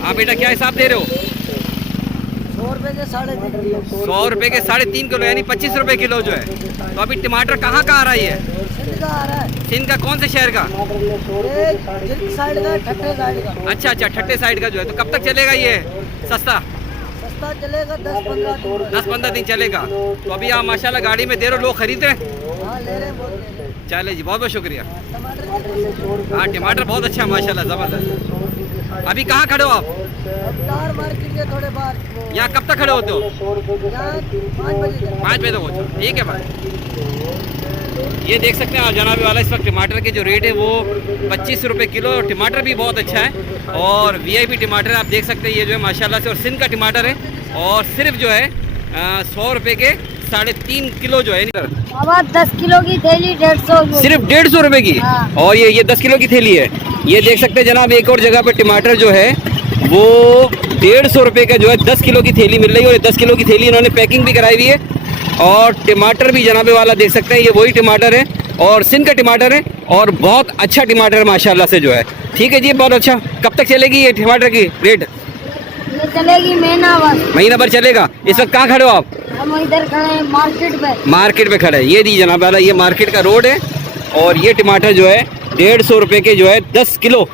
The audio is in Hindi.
हाँ बेटा, क्या हिसाब दे रहे हो? 100 रुपए के 3.5 किलो। 100 रुपए के 3.5 किलो, यानी 25 रुपए किलो जो है। तो अभी टमाटर कहाँ आ रहा है ये? सिंध का आ रहा है। सिंध का कौन से शहर का? ये जिंद साइड का, ठट्टे साइड का। अच्छा अच्छा, ठट्टे साइड का जो है। तो कब तक चलेगा ये सस्ता? सस्ता चलेगा 10-15 दिन। 10-15 दिन चलेगा। तो अभी आप माशाल्लाह गाड़ी में दे रहे हो, लोग खरीद रहे हैं। हाँ ले रहे हैं, बहुत ले रहे हैं। चले जी, बहुत बहुत शुक्रिया। टमाटर कितने? हाँ, टमाटर बहुत अच्छा है माशाल्लाह, ज़बरदस्त। अभी कहाँ खड़े हो आप? अब टार मार्केट के थोड़े बाहर। यहाँ कब तक खड़े होते हो? यहाँ 5 बजे तक। 5 बजे तक पहुँचो, ठीक है भाई। ये देख सकते हैं आप जनाबे वाला, इस वक्त टमाटर के जो रेट है वो 25 रुपये किलो। टमाटर भी बहुत अच्छा है और वीआईपी टमाटर आप देख सकते हैं, ये जो है माशाल्लाह से। और सिंध का टमाटर है और सिर्फ जो है 100 रुपये के 3.5 किलो जो है। बाबा 10 किलो की थैली 150। सिर्फ 150 रुपये की। हाँ। और ये 10 किलो की थैली है। ये देख सकते हैं जनाब, एक और जगह पे टमाटर जो है वो 150 रुपये का जो है 10 किलो की थैली मिल रही है। और 10 किलो की थैली इन्होंने पैकिंग भी कराई हुई है। और टमाटर भी जनाबे वाला देख सकते हैं, ये वही टमाटर है और सिंध का टमाटर है और बहुत अच्छा टमाटर है माशाल्लाह से जो है। ठीक है जी, बहुत अच्छा। कब तक चलेगी ये टमाटर की रेट? ये चलेगी महीना भर चलेगा। इस वक्त कहाँ खड़े हो आप? हम इधर खड़े हैं मार्केट पे। मार्केट में खड़े हैं। ये दी जनाब वाला, ये मार्केट का रोड है और ये टमाटर जो है 150 रुपये के जो है 10 किलो